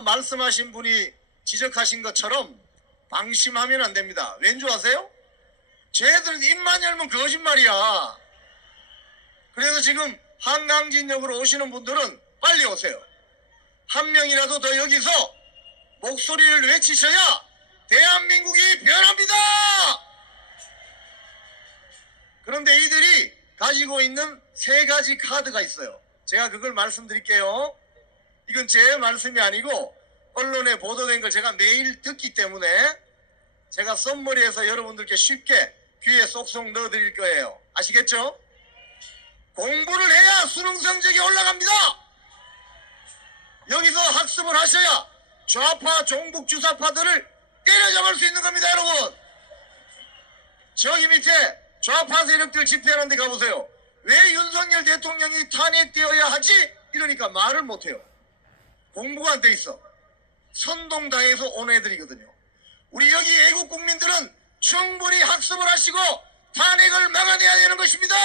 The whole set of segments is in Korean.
말씀하신 분이 지적하신 것처럼 방심하면 안 됩니다. 왠 줄 아세요? 쟤들은 입만 열면 거짓말이야. 그래서 지금 한강진역으로 오시는 분들은 빨리 오세요. 한 명이라도 더 여기서 목소리를 외치셔야 대한민국이 변합니다. 그런데 이들이 가지고 있는 세 가지 카드가 있어요. 제가 그걸 말씀드릴게요. 이건 제 말씀이 아니고 언론에 보도된 걸 제가 매일 듣기 때문에 제가 썸머리해서 여러분들께 쉽게 귀에 쏙쏙 넣어드릴 거예요. 아시겠죠? 공부를 해야 수능 성적이 올라갑니다. 여기서 학습을 하셔야 좌파 종북 주사파들을 때려잡을 수 있는 겁니다. 여러분, 저기 밑에 좌파 세력들 집회하는 데 가보세요. 왜 윤석열 대통령이 탄핵되어야 하지? 이러니까 말을 못해요. 공부가 안 돼 있어. 선동당해서 온 애들이거든요. 우리 여기 애국 국민들은 충분히 학습을 하시고 탄핵을 막아내야 되는 것입니다.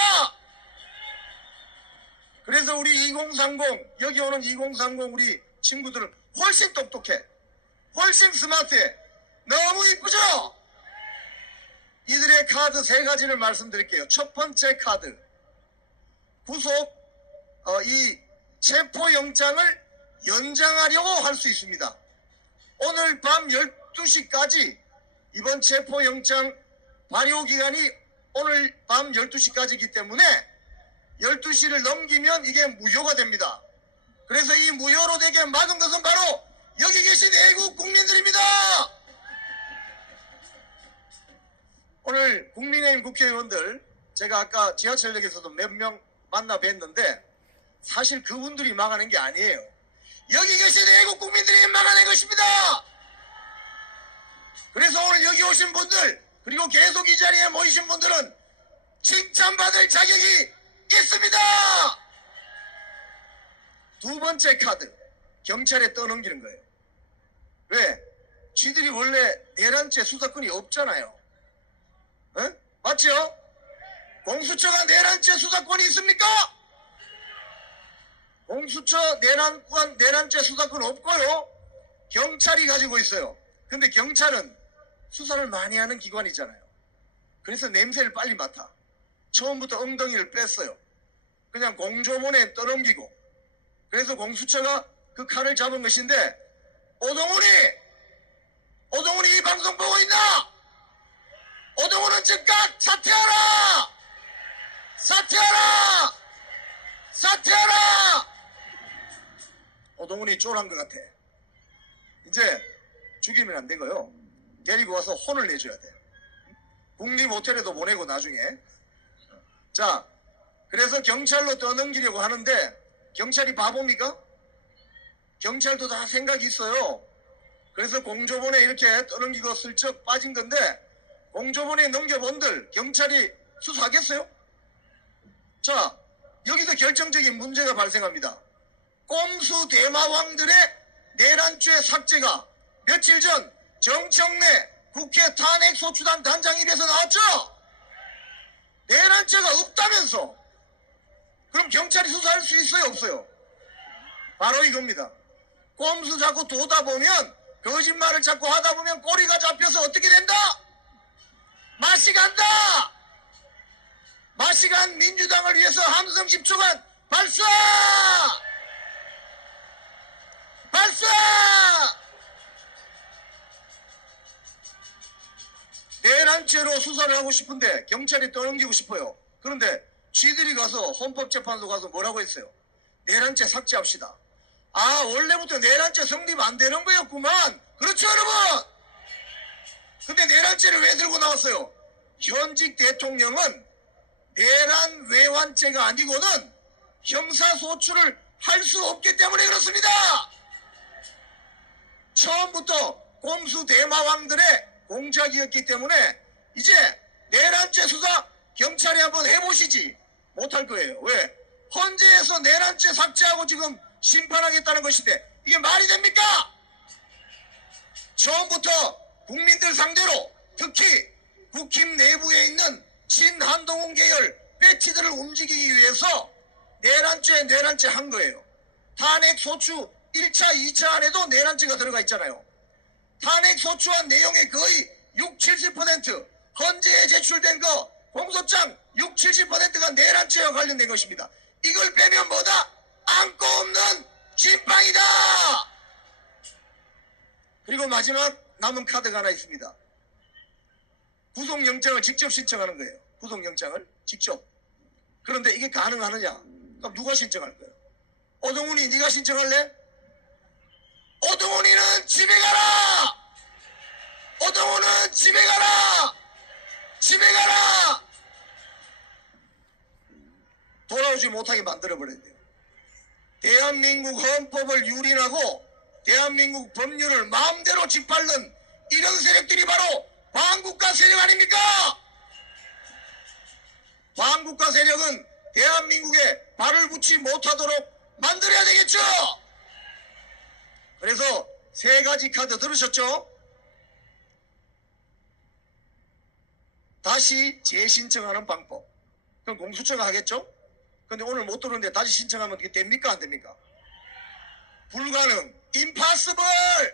그래서 우리 2030 여기 오는 2030 우리 친구들은 훨씬 똑똑해, 훨씬 스마트해. 너무 이쁘죠? 이들의 카드 세 가지를 말씀드릴게요. 첫 번째 카드, 구속 이 체포영장을 연장하려고 할 수 있습니다. 오늘 밤 12시까지 이번 체포영장 발효기간이 오늘 밤 12시까지이기 때문에 12시를 넘기면 이게 무효가 됩니다. 그래서 이 무효로 되게 막은 것은 바로 여기 계신 애국 국민들입니다. 오늘 국민의힘 국회의원들 제가 아까 지하철역에서도 몇 명 만나 뵀는데 사실 그분들이 막아낸 게 아니에요. 여기 계신 애국 국민들이 막아낸 것입니다. 그래서 오늘 여기 오신 분들 그리고 계속 이 자리에 모이신 분들은 칭찬받을 자격이 있습니다. 두 번째 카드, 경찰에 떠넘기는 거예요. 왜? 쥐들이 원래 내란죄 수사권이 없잖아요. 에? 맞죠? 공수처가 내란죄 수사권이 있습니까? 공수처 내란죄 수사권 없고요. 경찰이 가지고 있어요. 근데 경찰은 수사를 많이 하는 기관이잖아요. 그래서 냄새를 빨리 맡아. 처음부터 엉덩이를 뺐어요. 그냥 공조문에 떠넘기고. 그래서 공수처가 그 칼을 잡은 것인데, 오동훈이 이 방송 보고 있나? 오동훈은 즉각 사퇴하라! 사퇴하라! 사퇴하라! 오동훈이 쫄한 것 같아. 이제 죽이면 안 되고요. 데리고 와서 혼을 내줘야 돼. 국립호텔에도 보내고 나중에. 자, 그래서 경찰로 떠넘기려고 하는데 경찰이 바보입니까? 경찰도 다 생각이 있어요. 그래서 공조본에 이렇게 떠넘기고 슬쩍 빠진 건데 공조본에 넘겨본들 경찰이 수사하겠어요? 자, 여기서 결정적인 문제가 발생합니다. 꼼수 대마왕들의 내란죄 삭제가 며칠 전 정청래 국회 탄핵소추단 단장 입에서 나왔죠? 내란죄가 없다면서. 그럼 경찰이 수사할 수 있어요, 없어요? 바로 이겁니다. 꼼수 자꾸 도다 보면, 거짓말을 자꾸 하다 보면 꼬리가 잡혀서 어떻게 된다? 맛이 간다! 맛이 간 민주당을 위해서 함성 10초간 발사! 발사! 내란죄로 수사를 하고 싶은데 경찰이 떠넘기고 싶어요. 그런데 쥐들이 가서 헌법재판소 가서 뭐라고 했어요? 내란죄 삭제합시다. 아, 원래부터 내란죄 성립 안 되는 거였구만. 그렇죠, 여러분? 근데 내란죄를 왜 들고 나왔어요? 현직 대통령은 내란 외환죄가 아니고는 형사소추를 할 수 없기 때문에 그렇습니다. 처음부터 꼼수 대마왕들의 공작이었기 때문에 이제 내란죄 수사 경찰이 한번 해보시지 못할 거예요. 왜? 헌재에서 내란죄 삭제하고 지금 심판하겠다는 것인데 이게 말이 됩니까? 처음부터 국민들 상대로 특히 국힘 내부에 있는 친한동훈 계열 배치들을 움직이기 위해서 내란죄 한 거예요. 탄핵 소추 1차, 2차 안에도 내란죄가 들어가 있잖아요. 탄핵 소추한 내용의 거의 60-70% 헌재에 제출된 거 공소장 60-70%가 내란죄와 관련된 것입니다. 이걸 빼면 뭐다? 안고 없는 진빵이다. 그리고 마지막 남은 카드가 하나 있습니다. 구속영장을 직접 신청하는 거예요. 구속영장을 직접. 그런데 이게 가능하느냐? 그럼 누가 신청할 거예요? 오동훈이 네가 신청할래? 오동훈이는 집에 가라! 오동훈은 집에 가라! 집에 가라! 돌아오지 못하게 만들어버려야 돼요. 대한민국 헌법을 유린하고 대한민국 법률을 마음대로 짓밟는 이런 세력들이 바로 반국가 세력 아닙니까? 반국가 세력은 대한민국에 발을 붙이지 못하도록 만들어야 되겠죠? 그래서 세 가지 카드 들으셨죠? 다시 재신청하는 방법. 그럼 공수처가 하겠죠? 근데 오늘 못 들었는데 다시 신청하면 그게 됩니까? 안 됩니까? 불가능. impossible.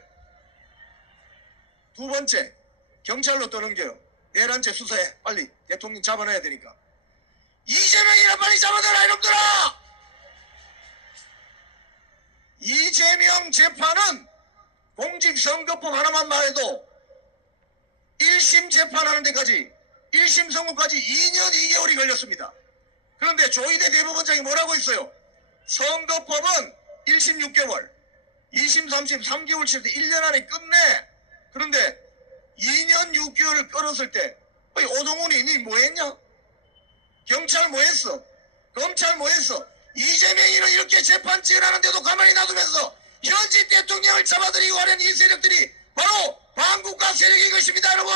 두 번째, 경찰로 떠넘겨요. 내란죄 수사해. 빨리 대통령 잡아놔야 되니까. 이재명이나 빨리 잡아놔라 이놈들아! 이재명 재판은 공직선거법 하나만 말해도 1심 재판하는 데까지 1심 선고까지 2년 2개월이 걸렸습니다. 그런데 조희대 대법원장이 뭐라고 했어요? 선거법은 1심 6개월, 2심 3심 3개월 칠 때 1년 안에 끝내. 그런데 2년 6개월을 끌었을 때 오동훈이 니 뭐했냐? 경찰 뭐했어? 검찰 뭐했어? 이재명이는 이렇게 재판 지연하는데도 가만히 놔두면서 현직 대통령을 잡아들이고 하는 이 세력들이 바로 반국가 세력인 것입니다, 여러분.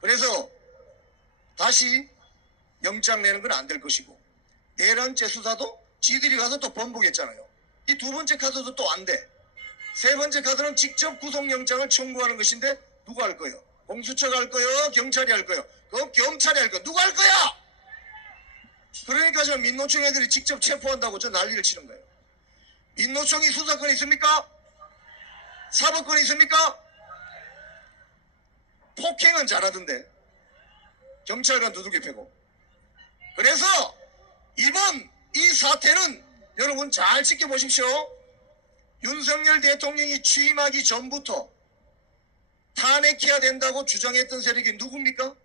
그래서 다시 영장 내는 건 안 될 것이고 내란죄 수사도 지들이 가서 또 번복했잖아요. 이 두 번째 카드도 또 안 돼. 세 번째 카드는 직접 구속영장을 청구하는 것인데 누가 할 거예요? 공수처가 할 거예요? 경찰이 할 거예요? 그럼 경찰이 할 거예요? 누가 할 거야? 그러니까 저 민노총 애들이 직접 체포한다고 저 난리를 치는 거예요. 민노총이 수사권 있습니까? 사법권 있습니까? 폭행은 잘하던데 경찰관 두들겨 패고. 그래서 이번 이 사태는 여러분 잘 지켜보십시오. 윤석열 대통령이 취임하기 전부터 탄핵해야 된다고 주장했던 세력이 누굽니까?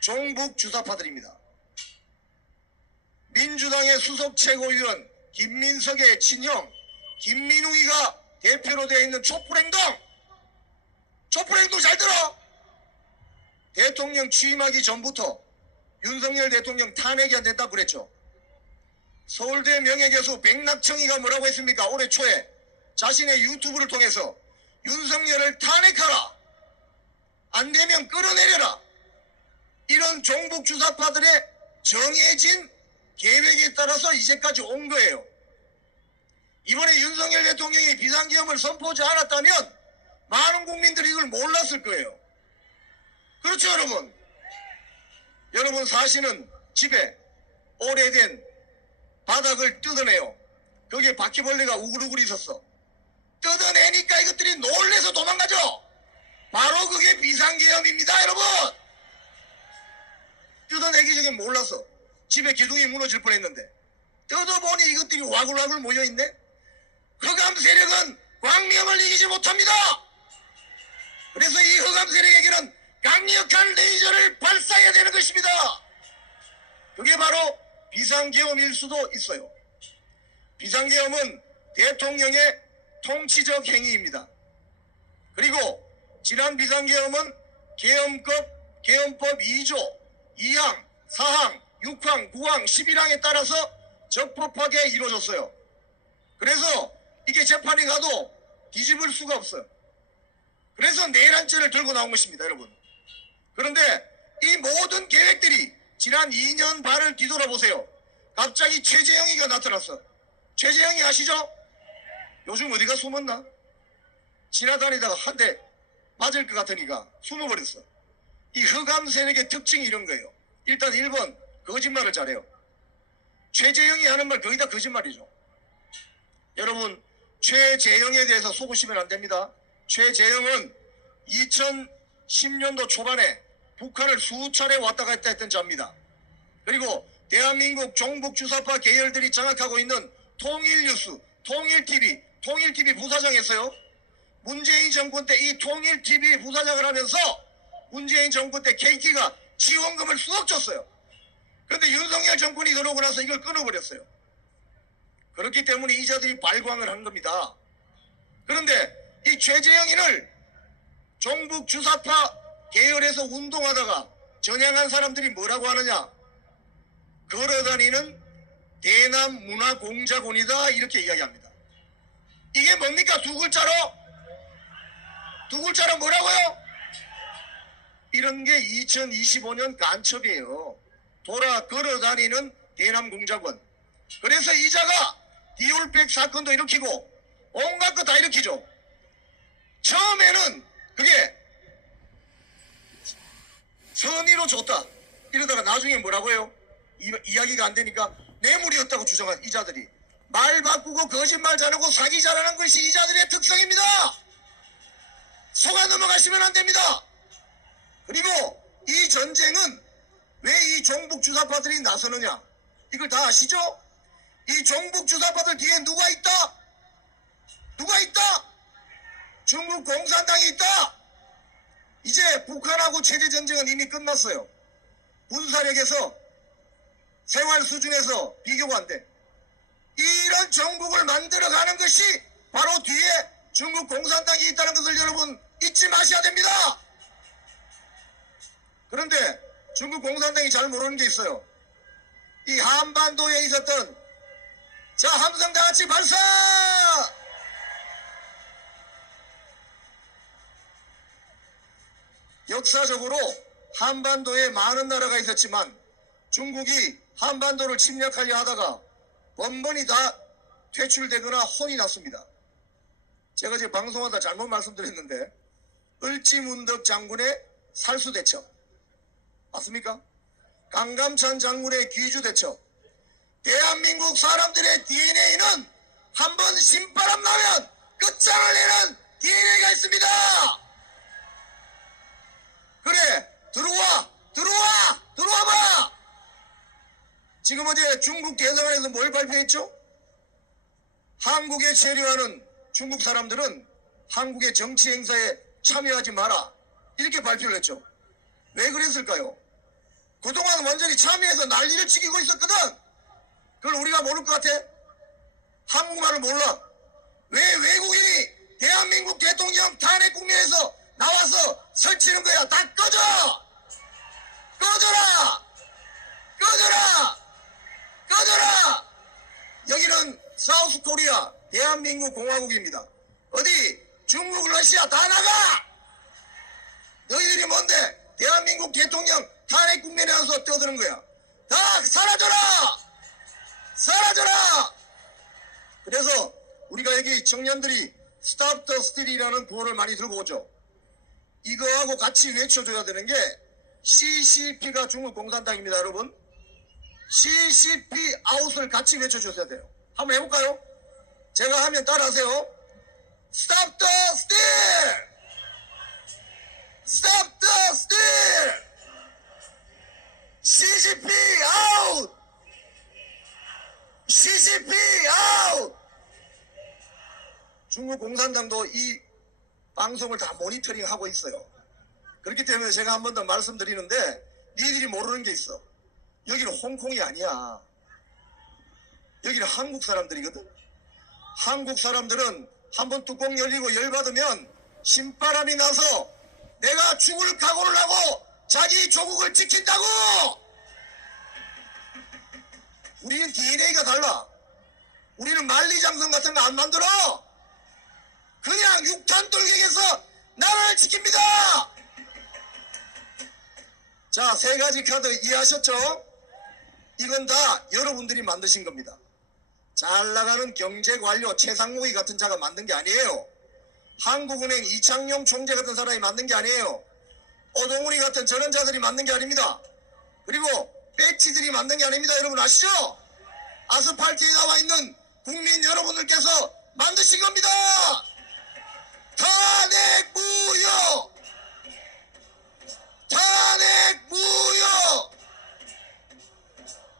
종북 주사파들입니다. 민주당의 수석 최고위원 김민석의 친형 김민웅이가 대표로 되어 있는 촛불행동 잘 들어. 대통령 취임하기 전부터 윤석열 대통령 탄핵이 안 된다고 그랬죠. 서울대 명예교수 백낙청이가 뭐라고 했습니까? 올해 초에 자신의 유튜브를 통해서 윤석열을 탄핵하라, 안 되면 끌어내려라, 이런 종북 주사파들의 정해진 계획에 따라서 이제까지 온 거예요. 이번에 윤석열 대통령이 비상계엄을 선포하지 않았다면 많은 국민들이 이걸 몰랐을 거예요. 그렇죠, 여러분? 여러분 사시는 집에 오래된 바닥을 뜯어내요. 거기에 바퀴벌레가 우글우글 있었어. 뜯어내니까 이것들이 놀래서 도망가죠. 바로 그게 비상계엄입니다, 여러분. 뜯어내기 전에 몰라서 집에 기둥이 무너질 뻔했는데 뜯어보니 이것들이 와글와글 모여있네. 흑암 세력은 광명을 이기지 못합니다. 그래서 이 흑암 세력에게는 강력한 레이저를 발사해야 되는 것입니다. 그게 바로 비상계엄일 수도 있어요. 비상계엄은 대통령의 통치적 행위입니다. 그리고 지난 비상계엄은 계엄법 2조 2항, 4항, 6항, 9항, 11항에 따라서 적법하게 이루어졌어요. 그래서 이게 재판에 가도 뒤집을 수가 없어요. 그래서 내란죄를 들고 나온 것입니다, 여러분. 그런데 이 모든 계획들이 지난 2년 반을 뒤돌아보세요. 갑자기 최재형이가 나타났어. 최재형이 아시죠? 요즘 어디가 숨었나? 지나다니다가 한 대 맞을 것 같으니까 숨어버렸어. 이 흑암 세력의 특징이 이런 거예요. 일단 1번 거짓말을 잘해요. 최재형이 하는 말 거의 다 거짓말이죠. 여러분, 최재형에 대해서 속으시면 안 됩니다. 최재형은 2010년도 초반에 북한을 수차례 왔다 갔다 했던 자입니다. 그리고 대한민국 종북주사파 계열들이 장악하고 있는 통일뉴스, 통일TV 부사장에서요, 문재인 정권 때 이 통일TV 부사장을 하면서 문재인 정권 때 KT가 지원금을 수억 줬어요. 그런데 윤석열 정권이 들어오고 나서 이걸 끊어버렸어요. 그렇기 때문에 이 자들이 발광을 한 겁니다. 그런데 이 최재형이를 종북 주사파 계열에서 운동하다가 전향한 사람들이 뭐라고 하느냐? 걸어다니는 대남문화공작원이다, 이렇게 이야기합니다. 이게 뭡니까? 두 글자로 뭐라고요? 이런 게 2025년 간첩이에요. 걸어다니는 대남공작원. 그래서 이자가 디올백 사건도 일으키고 온갖 거 다 일으키죠. 처음에는 그게 선의로 줬다 이러다가 나중에 뭐라고 해요? 이야기가 안 되니까 뇌물이었다고 주장한 이자들이 말 바꾸고 거짓말 잘하고 사기 잘하는 것이 이자들의 특성입니다. 속아 넘어가시면 안 됩니다. 그리고 이 전쟁은 왜 이 종북 주사파들이 나서느냐? 이걸 다 아시죠? 이 종북 주사파들 뒤에 누가 있다? 중국 공산당이 있다. 이제 북한하고 체제 전쟁은 이미 끝났어요. 군사력에서 생활 수준에서 비교가 안 돼. 이런 정국을 만들어가는 것이 바로 뒤에 중국 공산당이 있다는 것을 여러분 잊지 마셔야 됩니다. 그런데 중국 공산당이 잘 모르는 게 있어요. 이 한반도에 있었던, 자, 함성 다 같이 발사! 역사적으로 한반도에 많은 나라가 있었지만 중국이 한반도를 침략하려 하다가 번번이 다 퇴출되거나 혼이 났습니다. 제가 지금 방송하다 잘못 말씀드렸는데 을지문덕 장군의 살수대첩 맞습니까? 강감찬 장군의 귀주대첩. 대한민국 사람들의 DNA는 한번 신바람 나면 끝장을 내는 DNA가 있습니다. 그래, 들어와봐. 지금 어제 중국 대사관에서 뭘 발표했죠? 한국에 체류하는 중국 사람들은 한국의 정치 행사에 참여하지 마라, 이렇게 발표를 했죠. 왜 그랬을까요? 그동안 완전히 참여해서 난리를 치고 있었거든. 그걸 우리가 모를 것 같아? 한국말을 몰라. 왜 외국인이 대한민국 대통령 탄핵 국면에서 나와서 설치는 거야? 다 꺼져라! 여기는 사우스 코리아 대한민국 공화국입니다. 어디 중국, 러시아 다 나가! 너희들이 뭔데 대한민국 대통령 탄핵 국면에 와서 뛰어드는 거야? 다 사라져라! 그래서 우리가 여기 청년들이 Stop the Steal이라는 구호를 많이 들고 오죠. 이거하고 같이 외쳐줘야 되는 게 CCP가 중국 공산당입니다, 여러분. CCP 아웃을 같이 외쳐주셔야 돼요. 한번 해볼까요? 제가 하면 따라하세요. Stop the steal! Stop the steal! CCP out! CCP out! 중국 공산당도 이 방송을 다 모니터링하고 있어요. 그렇기 때문에 제가 한 번 더 말씀드리는데 니들이 모르는 게 있어. 여기는 홍콩이 아니야. 여기는 한국 사람들이거든. 한국 사람들은 한번 뚜껑 열리고 열받으면 신바람이 나서 내가 죽을 각오를 하고 자기 조국을 지킨다고. 우리는 DNA가 달라. 우리는 만리장성 같은 거 안 만들어. 그냥 육탄 돌격에서 나라를 지킵니다. 자, 세 가지 카드 이해하셨죠? 이건 다 여러분들이 만드신 겁니다. 잘 나가는 경제관료 최상목이 같은 자가 만든 게 아니에요. 한국은행 이창용 총재 같은 사람이 만든 게 아니에요. 오동훈이 같은 저런 자들이 만든 게 아닙니다. 그리고 배치들이 만든 게 아닙니다. 여러분 아시죠? 아스팔트에 나와 있는 국민 여러분들께서 만드신 겁니다. 탄핵 무효! 탄핵 무효!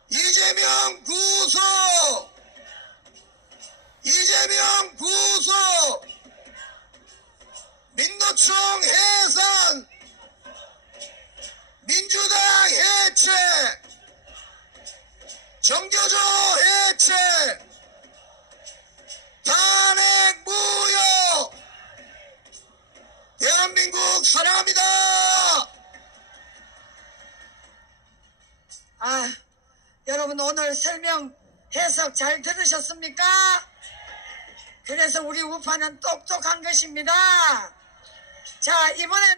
이재명 구속! 이재명 구속! 민노총 해산! 민주당 해체! 정교조 해체! 탄핵 무효! 대한민국 사랑합니다! 여러분 오늘 설명 해석 잘 들으셨습니까? 그래서 우리 우파는 똑똑한 것입니다. 자, 이번엔